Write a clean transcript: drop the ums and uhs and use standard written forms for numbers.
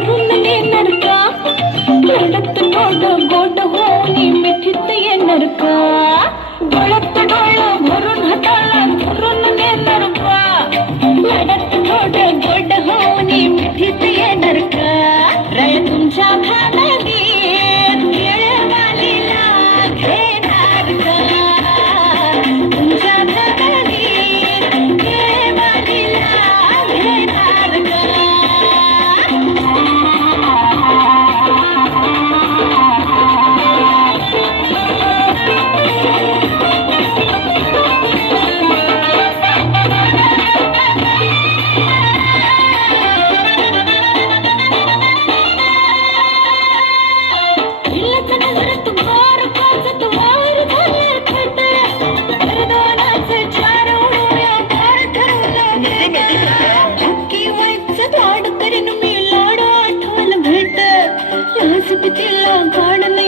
भरून नेणार का रडत डोळं गोड होऊनी मिठीत येणार का डोळ्यात डोळं भरून हाताला धरून नेणार का रडत डोळं गोड होऊनी मिठीत येणार का रे तुमच्या भागात येळवालीला घेणार का तुमच्या भागात येळवालीला घेणार का लाड करीन मी लाड आठवल भेट तिला गाड